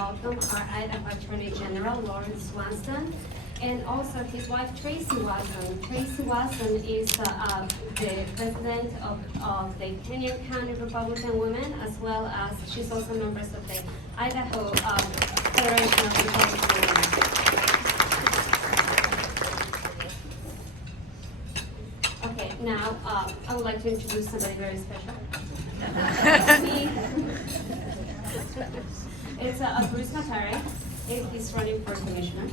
welcome our Idaho Attorney General, Lawrence Swanson, and also his wife, Tracy Watson. Tracy Watson is the president of the Kootenai County Republican Women, as well as she's also members of the Idaho Federation of Republican Women. Okay, now I would like to introduce somebody very special. It's Bruce Mattare. He's running for commissioner.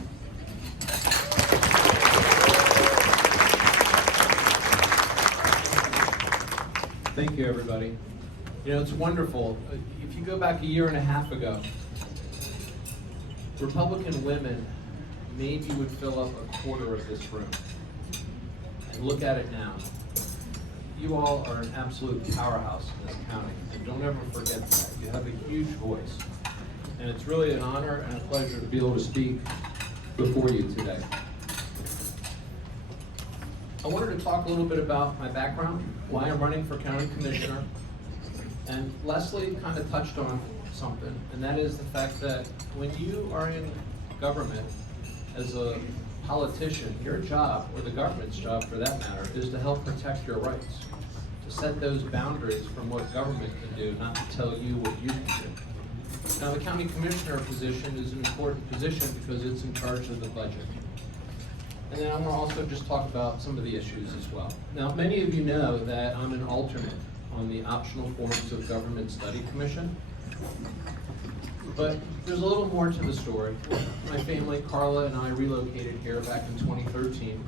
Thank you, everybody. You know, it's wonderful. If you go back a year and a half ago, Republican women maybe would fill up a quarter of this room. And look at it now. You all are an absolute powerhouse in this county, and don't ever forget that. You have a huge voice. And it's really an honor and a pleasure to be able to speak before you today. I wanted to talk a little bit about my background, why I'm running for county commissioner, and Leslie kind of touched on something, and that is the fact that when you are in government as a politician, your job, or the government's job for that matter, is to help protect your rights, to set those boundaries from what government can do, not to tell you what you can do. Now, the county commissioner position is an important position because it's in charge of the budget. And then I'm going to also just talk about some of the issues as well. Now, many of you know that I'm an alternate on the Optional Forms of Government Study Commission. But there's a little more to the story. My family, Carla, and I relocated here back in 2013.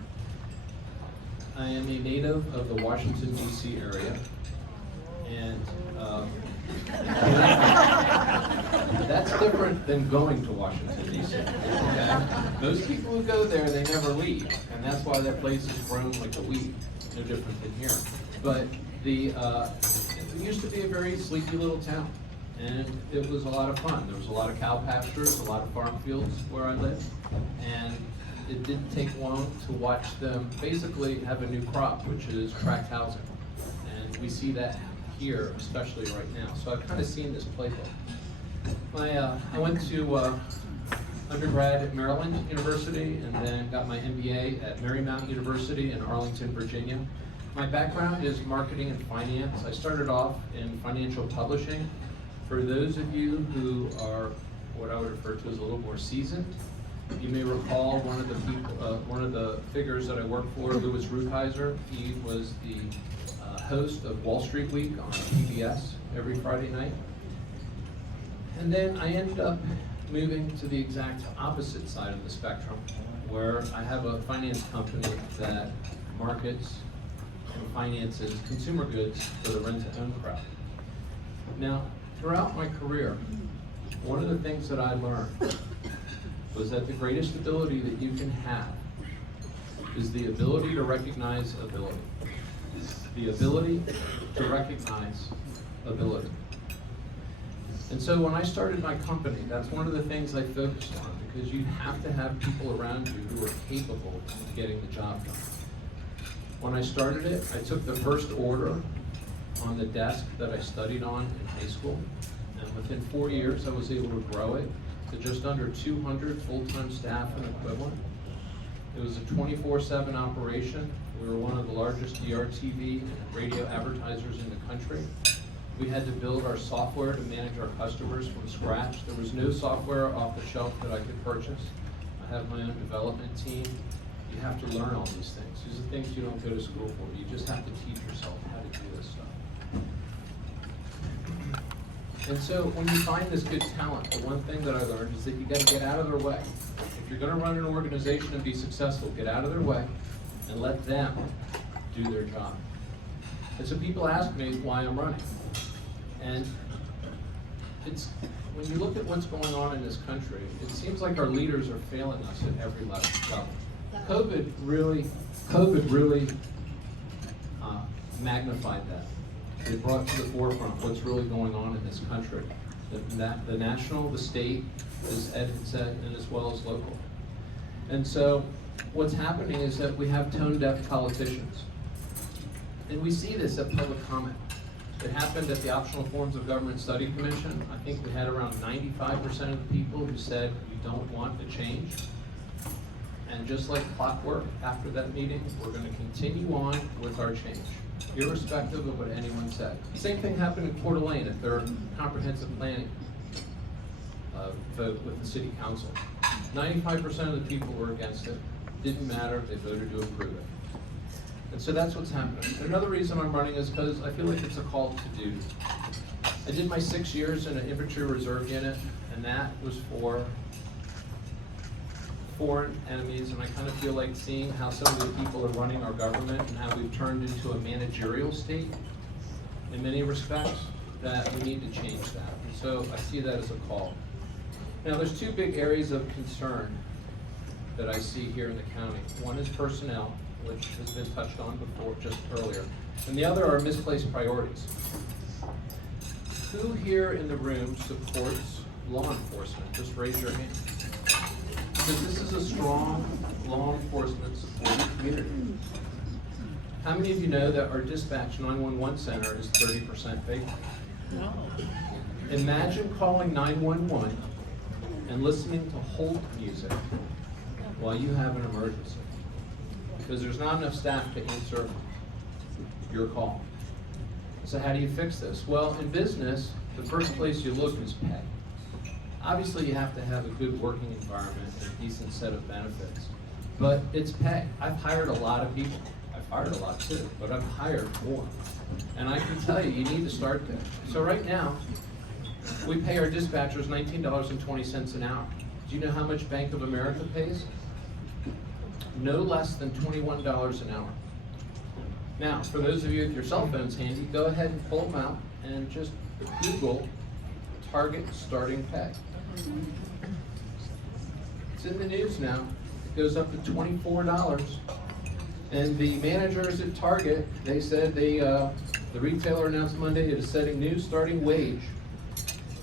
I am a native of the Washington, D.C. area. And that's different than going to Washington, D.C. Okay? Most people who go there, they never leave. And that's why that place has grown like a weed. No different than here. But it used to be a very sleepy little town. And it was a lot of fun. There was a lot of cow pastures, a lot of farm fields where I lived. And it didn't take long to watch them basically have a new crop, which is tract housing. And we see that here, especially right now. So I've kind of seen this playbook. I went to undergrad at Maryland University and then got my MBA at Marymount University in Arlington, Virginia. My background is marketing and finance. I started off in financial publishing. For those of you who are what I would refer to as a little more seasoned, you may recall one of the figures that I worked for, Louis Rukeyser. He was the host of Wall Street Week on PBS every Friday night. And then I ended up moving to the exact opposite side of the spectrum, where I have a finance company that markets and finances consumer goods for the rent-to-own crowd. Now, throughout my career, one of the things that I learned was that the greatest ability that you can have is the ability to recognize ability. The ability to recognize ability. And so when I started my company, that's one of the things I focused on, because you have to have people around you who are capable of getting the job done. When I started it, I took the first order on the desk that I studied on in high school, and within 4 years I was able to grow it to just under 200 full-time staff and equivalent. It was a 24/7 operation. We were one of the largest DRTV and radio advertisers in the country. We had to build our software to manage our customers from scratch. There was no software off the shelf that I could purchase. I have my own development team. You have to learn all these things. These are things you don't go to school for. You just have to teach yourself how to do this stuff. And so when you find this good talent, the one thing that I learned is that you got to get out of their way. If you're going to run an organization and be successful, get out of their way and let them do their job. And so people ask me why I'm running. And it's, when you look at what's going on in this country, it seems like our leaders are failing us at every level. COVID really magnified that. It brought to the forefront what's really going on in this country. The national, the state, as Ed had said, and as well as local. And so what's happening is that we have tone-deaf politicians. And we see this at public comment. It happened at the Optional Forms of Government Study Commission. I think we had around 95% of the people who said we don't want the change. And just like clockwork, after that meeting, we're going to continue on with our change, irrespective of what anyone said. Same thing happened in Kootenai at their comprehensive planning vote with the city council. 95% of the people were against it. Didn't matter, they voted to approve it. And so that's what's happening. Another reason I'm running is because I feel like it's a call to duty. I did my 6 years in an infantry reserve unit, and that was for foreign enemies, and I kind of feel like seeing how some of the people are running our government and how we've turned into a managerial state in many respects, that we need to change that. And so I see that as a call. Now, there's two big areas of concern that I see here in the county. One is personnel, which has been touched on before, just earlier. And the other are misplaced priorities. Who here in the room supports law enforcement? Just raise your hand. Because this is a strong law enforcement supported community. How many of you know that our dispatch 911 center is 30% vacant? No. Imagine calling 911 and listening to hold music while you have an emergency, because there's not enough staff to answer your call. So how do you fix this? Well, in business, the first place you look is pay. Obviously, you have to have a good working environment and a decent set of benefits, but it's pay. I've hired a lot of people. I've fired a lot too, but I've hired more. And I can tell you, you need to start there. So right now, we pay our dispatchers $19.20 an hour. Do you know how much Bank of America pays? No less than $21 an hour. Now, for those of you with your cell phones handy, go ahead and pull them out and just Google Target starting pay. It's in the news now. It goes up to $24. And the managers at Target, they said the retailer announced Monday it is setting new starting wage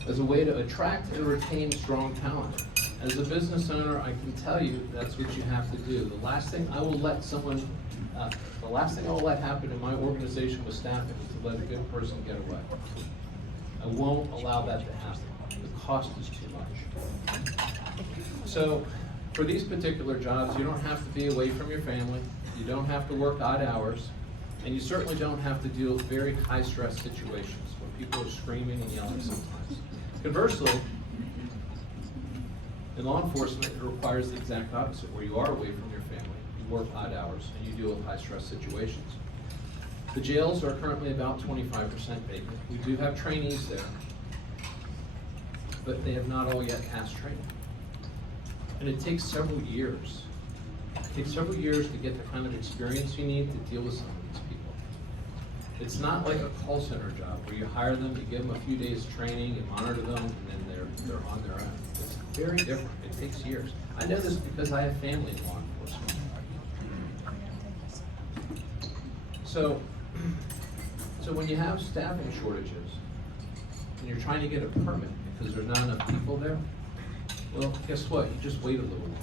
as a way to attract and retain strong talent. As a business owner, I can tell you that's what you have to do. The last thing I will let happen in my organization with staffing is to let a good person get away. I won't allow that to happen. The cost is too much. So for these particular jobs, you don't have to be away from your family. You don't have to work odd hours. And you certainly don't have to deal with very high stress situations where people are screaming and yelling sometimes. Conversely, in law enforcement, it requires the exact opposite, where you are away from your family, you work odd hours, and you deal with high stress situations. The jails are currently about 25% vacant. We do have trainees there, but they have not all yet passed training. And it takes several years. It takes several years to get the kind of experience you need to deal with some of these people. It's not like a call center job where you hire them, you give them a few days training, you monitor them, and then they're on their own. It's very different. It takes years. I know this because I have family in law enforcement. So when you have staffing shortages and you're trying to get a permit because there's not enough people there, well, guess what? You just wait a little longer.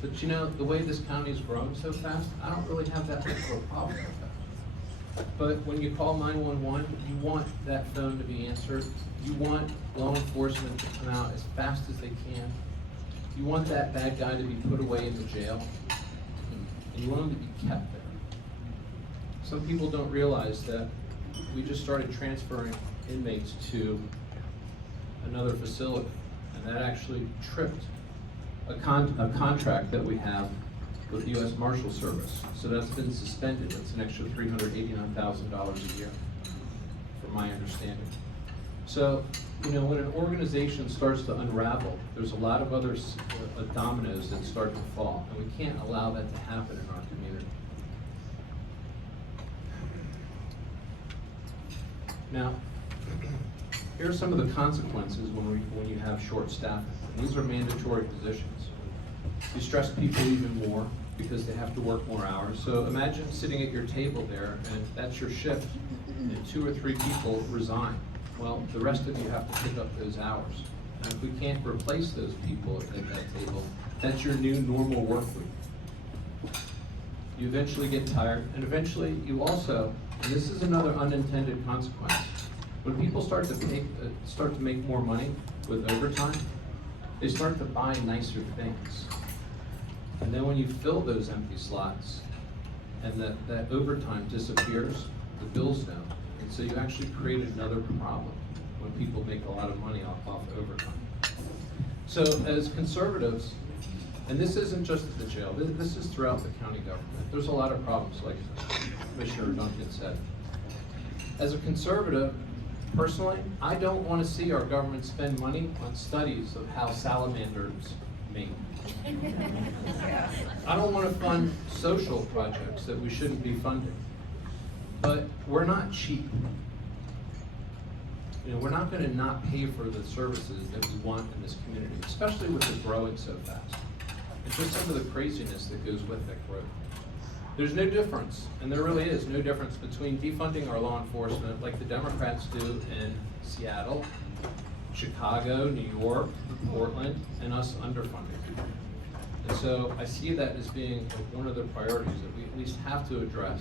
But you know, the way this county is growing so fast, I don't really have that much of a problem with that. But when you call 911, you want that phone to be answered. You want law enforcement to come out as fast as they can. You want that bad guy to be put away in the jail. And you want him to be kept there. Some people don't realize that we just started transferring inmates to another facility. And that actually tripped a contract that we have with the U.S. Marshal Service. So that's been suspended. That's an extra $389,000 a year, from my understanding. So, you know, when an organization starts to unravel, there's a lot of other dominoes that start to fall, and we can't allow that to happen in our community. Now, here are some of the consequences when you have short staffing. And these are mandatory positions. You stress people even more because they have to work more hours. So imagine sitting at your table there and that's your shift and 2 or 3 people resign. Well, the rest of you have to pick up those hours. And if we can't replace those people at that table, that's your new normal work week. You eventually get tired, and eventually you also And this is another unintended consequence. When people start to make more money with overtime, they start to buy nicer things. And then when you fill those empty slots and that overtime disappears, the bills don't. And so you actually create another problem when people make a lot of money off overtime. So as conservatives, and this isn't just at the jail, this is throughout the county government. There's a lot of problems, like Commissioner Duncan said. As a conservative, personally, I don't want to see our government spend money on studies of how salamanders mate. I don't want to fund social projects that we shouldn't be funding. But we're not cheap. You know, we're not going to not pay for the services that we want in this community, especially with it growing so fast. It's just some of the craziness that goes with that growth. There's no difference, and there really is no difference between defunding our law enforcement like the Democrats do in Seattle, Chicago, New York, Portland, and us underfunding. And so I see that as being one of the priorities that we at least have to address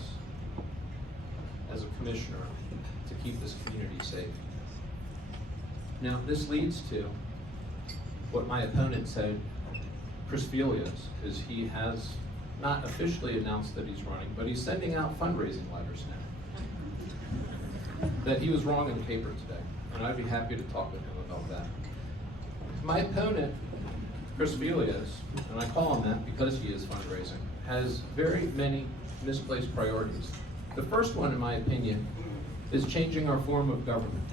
as a commissioner to keep this community safe. Now, this leads to what my opponent said, Chris Felios, because he has not officially announced that he's running, but he's sending out fundraising letters now. That he was wrong in the paper today, and I'd be happy to talk with him about that. My opponent, Chris Felios, and I call him that because he is fundraising, has very many misplaced priorities. The first one, in my opinion, is changing our form of government.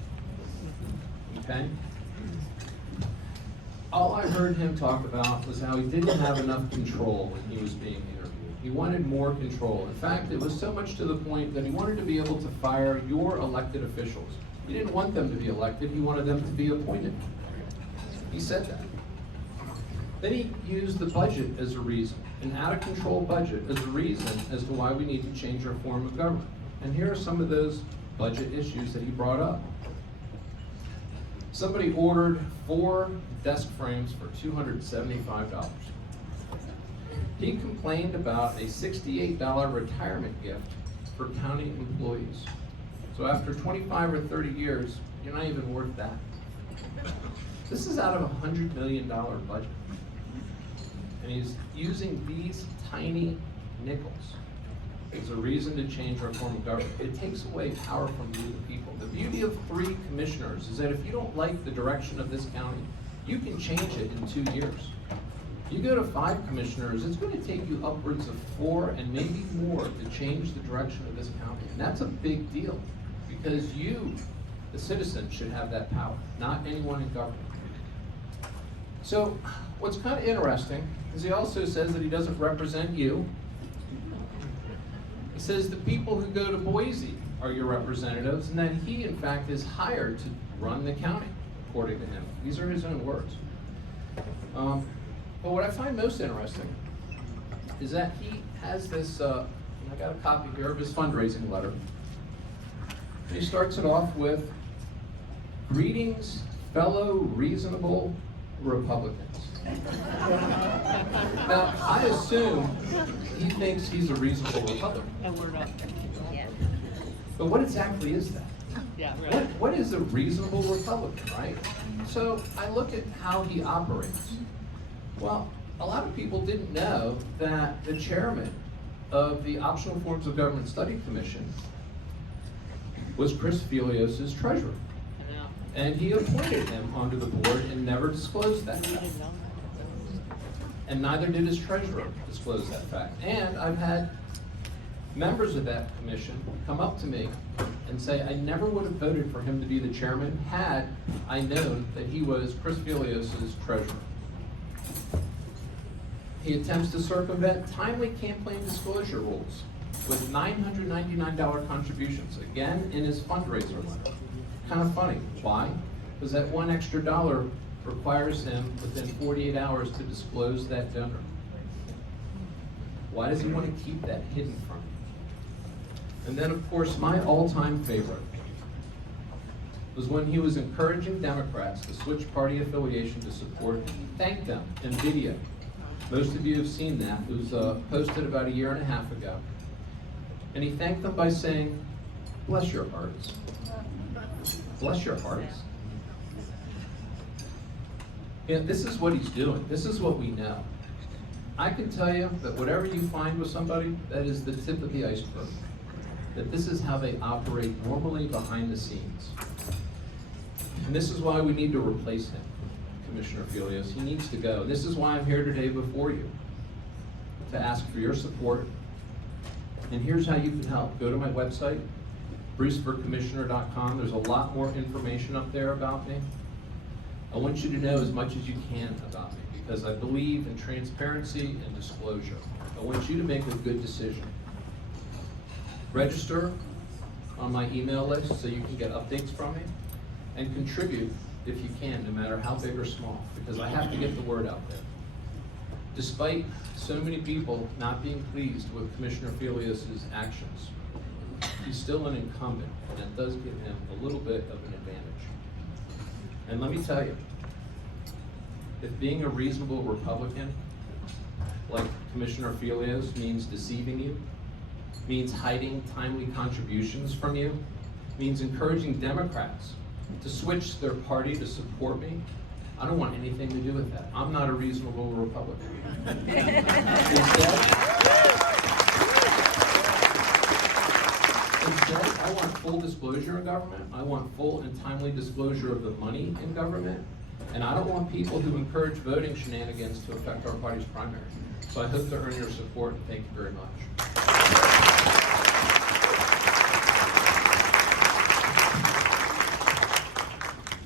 Okay? All I heard him talk about was how he didn't have enough control when he was being interviewed. He wanted more control. In fact, it was so much to the point that he wanted to be able to fire your elected officials. He didn't want them to be elected, he wanted them to be appointed. He said that. Then he used the budget as a reason, an out-of-control budget as a reason as to why we need to change our form of government. And here are some of those budget issues that he brought up. Somebody ordered 4 desk frames for $275. He complained about a $68 retirement gift for county employees. So after 25 or 30 years, you're not even worth that. This is out of a $100 million budget. And he's using these tiny nickels as a reason to change our form of government. It takes away power from you, the people. The beauty of 3 commissioners is that if you don't like the direction of this county, you can change it in 2 years. You go to 5 commissioners, it's going to take you upwards of 4 and maybe more to change the direction of this county. And that's a big deal because you, the citizens, should have that power, not anyone in government. So what's kind of interesting is he also says that he doesn't represent you. He says the people who go to Boise are your representatives, and that he, in fact, is hired to run the county, according to him. These are his own words. But what I find most interesting is that he has this, and I got a copy here of his fundraising letter. And he starts it off with, "Greetings, fellow reasonable Republicans." Now, I assume he thinks he's a reasonable Republican. And we're not. But what exactly is that? Yeah, right. What is a reasonable Republican, right? So I look at how he operates. Well, a lot of people didn't know that the chairman of the Optional Forms of Government Study Commission was Chris Felios' treasurer. I know. And he appointed him onto the board and never disclosed that We fact. didn't know that. And neither did his treasurer disclose that fact. And I've had members of that commission come up to me and say, I never would have voted for him to be the chairman had I known that he was Chris Felios' treasurer. He attempts to circumvent timely campaign disclosure rules with $999 contributions, again in his fundraiser letter. Kind of funny. Why? Because that $1 extra requires him within 48 hours to disclose that donor. Why does he want to keep that hidden from you? And then, of course, my all-time favorite was when he was encouraging Democrats to switch party affiliation to support. He thanked them in video. Most of you have seen that. It was posted about 1.5 years ago. And he thanked them by saying, Bless your hearts. Bless your hearts. You know, this is what he's doing. This is what we know. I can tell you that whatever you find with somebody, that is the tip of the iceberg. That this is how they operate normally behind the scenes. And this is why we need to replace him, Commissioner Felios. He needs to go. This is why I'm here today before you, to ask for your support. And here's how you can help. Go to my website, bruceforcommissioner.com. There's a lot more information up there about me. I want you to know as much as you can about me, because I believe in transparency and disclosure. I want you to make a good decision. Register on my email list so you can get updates from me, and contribute if you can, no matter how big or small, because I have to get the word out there. Despite so many people not being pleased with Commissioner Felios' actions, he's still an incumbent, and that does give him a little bit of an advantage. And let me tell you, if being a reasonable Republican, like Commissioner Felios, means deceiving you, means hiding timely contributions from you, means encouraging Democrats to switch their party to support me, I don't want anything to do with that. I'm not a reasonable Republican. Instead, I want full disclosure in government. I want full and timely disclosure of the money in government. And I don't want people who encourage voting shenanigans to affect our party's primary. So I hope to earn your support, and thank you very much.